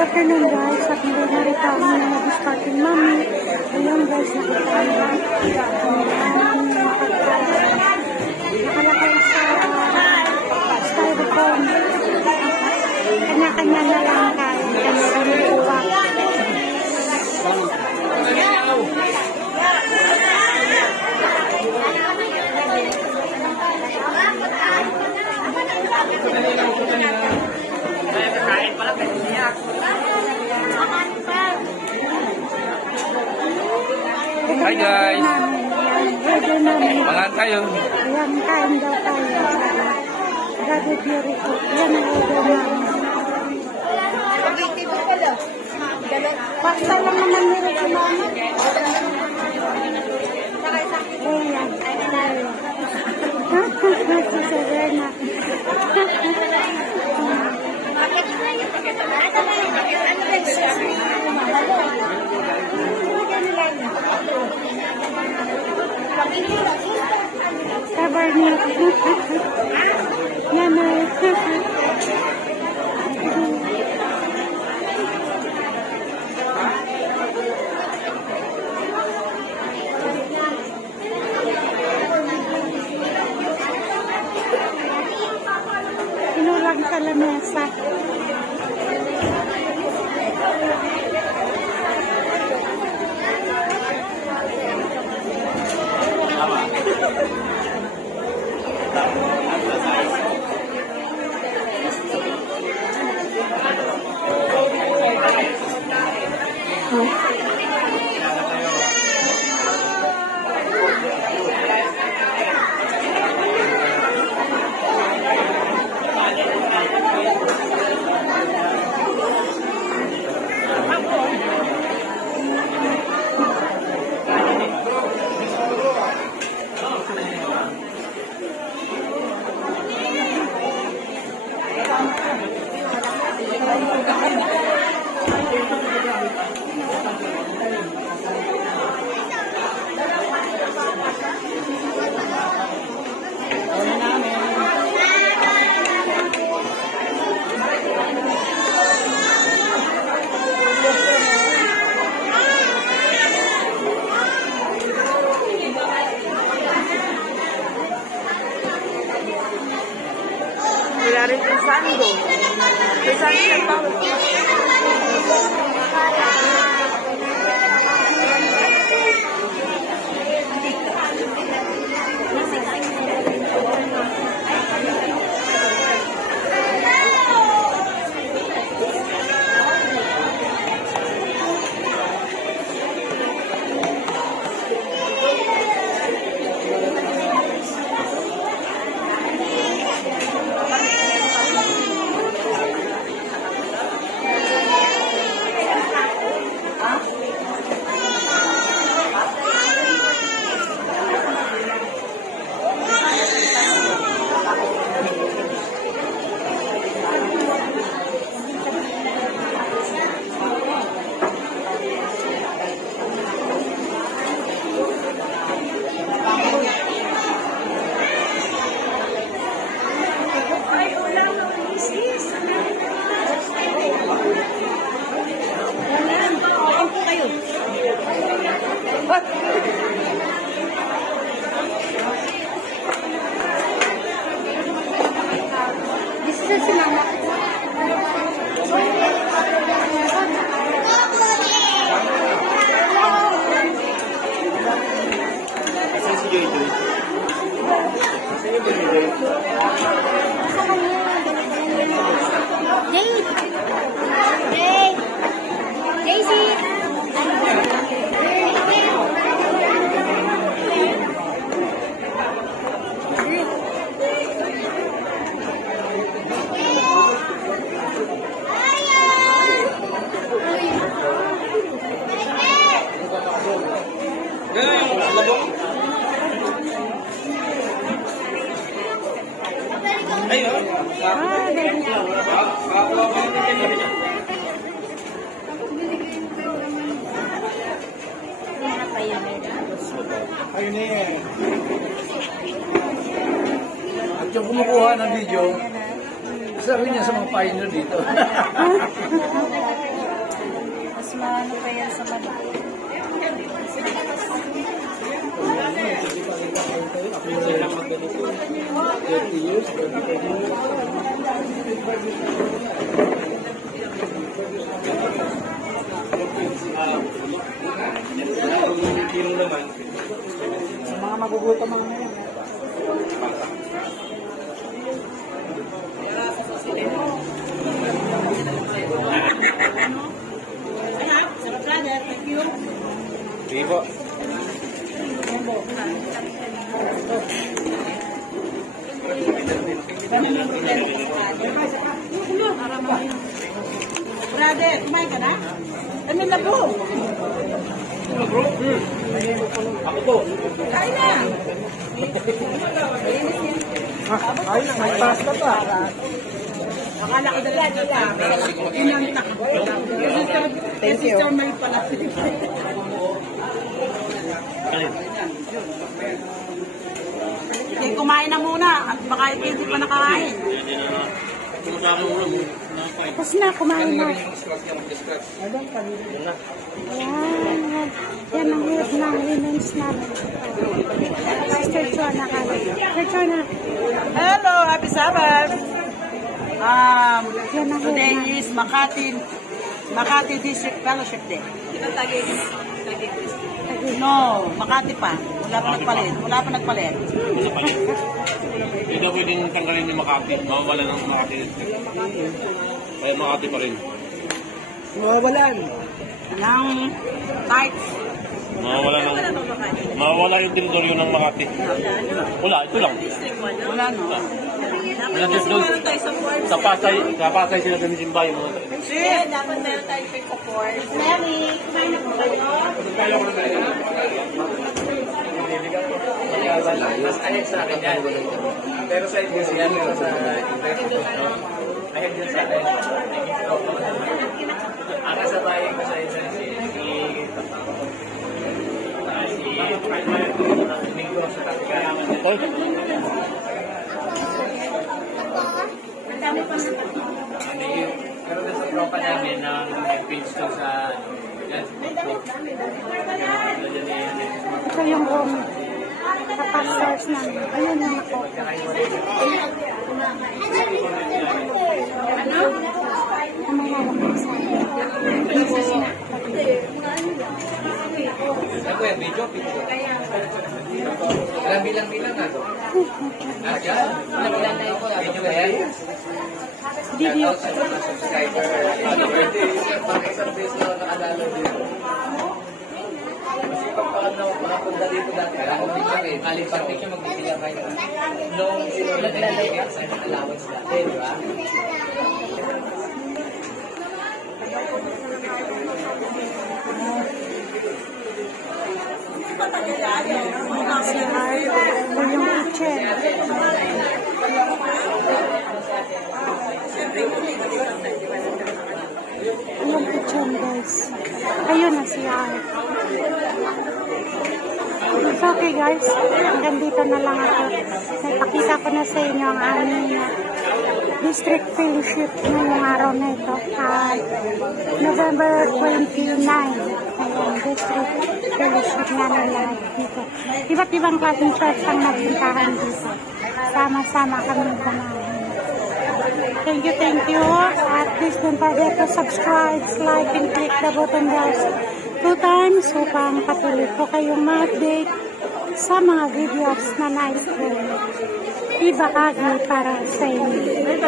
afternoon guys, at hindi narito ang mga mag-starting mami. Ayan guys, nakita nyo. Nakalakay sa styrofoam. Kanya-kanya na lang kain. Kanya-kanya uwak. Hi guys! Mangan tayo. Ayan, kain daw tayo. Very beautiful. Yan ang order namin. Pasta lang naman nila sa mama. Ayan. Si Serena. Sabar niya. Yan o. Sinulang sa lamesa. Wala rin pensando. Pensando siya pa. Ayun na yan. At yung kumukuha ng video, sabi niya sa mga pioneer dito. na ano pa yan sa mata. Sa mga magugutom mga ngayon. Sige po. Brother, kumain ka na? Ano na po? Ako po. Kain na! Ay, may pasta pa. Akala ko dala nila. Inanta ka. Thank you. Sister May pala. Okay, kumain na muna at baka hindi pa nakakain. Tapos na, kumain na. Ayan, yan ang head ng women's namin. Sister Chona ka. Sister Chona. Hello, happy Sabbath! Yan ang Today head is Makati District Fellowship Day. No, Makati pa. Wala pa nagpalit. Hindi na pwedeng tanggalin yung Makati. Mawawala ng Makati. Kaya Makati pa rin. Mawawalan. Ng tights. Mawawala yung teritoryo ng Makati. Wala, ito lang. Wala, no? Wala just doon. Sa Pasay sila sa Simba yung mga. Shit! Dapat meron tayo pick of four. Mary, kumain na po kayo. Mas ayag sa akin yan. Pero sa inyo siya, pero sa ayag din sa akin. Ang kasabayan ko sa inyo si Domingo sa Kapitán. Pero sa tropa namin na nag-page to sa Ito yung room sa pastors namin. Ayun na po. Ang mga lakang sa Jesus na. Ako yung video. Bilang-bilang na to. Diyan? Bilang na ito. Video ba yan? Video. Subscriber. Isang beses na nakaalala dito. Kasi pagpakan na makapunta dito dati, ako din kami, aliparte siya magbibigyan kayo. Noong sino naglalagay sa allowance dati, di ba? Ito yung kitchen. Yung kitchen, guys. Ayun na siya. It's okay, guys. Hanggang dito na lang ako. Napakita ko na sa inyo ang aming district fellowship ngayong araw na ito. November 29. Ayun, district fellowship nga na lahat dito. Iba't ibang klaseng church ang nagpuntahan dito. Sama-sama kami kumain. Thank you. At please don't forget to subscribe, like, and click the button guys 2 times upang patuloy ko kayong ma-update sa mga videos na na-upload. Ibahagi para sa inyo.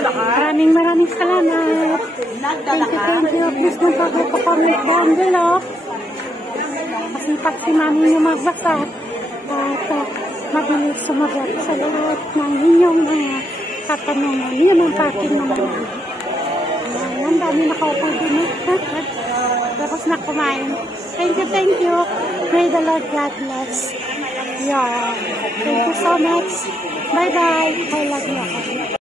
Maraming salamat. Thank you. Please don't forget to comment down below. Masipag si mami nyo magbasa at mabilis sumagot sa lahat ng inyong mga katanungan. Yun ang aking naman. Ang dami nakaupo din. Tapos na kumain. Thank you. May the Lord God bless. Yeah. Thank you so much. Bye-bye. I love you.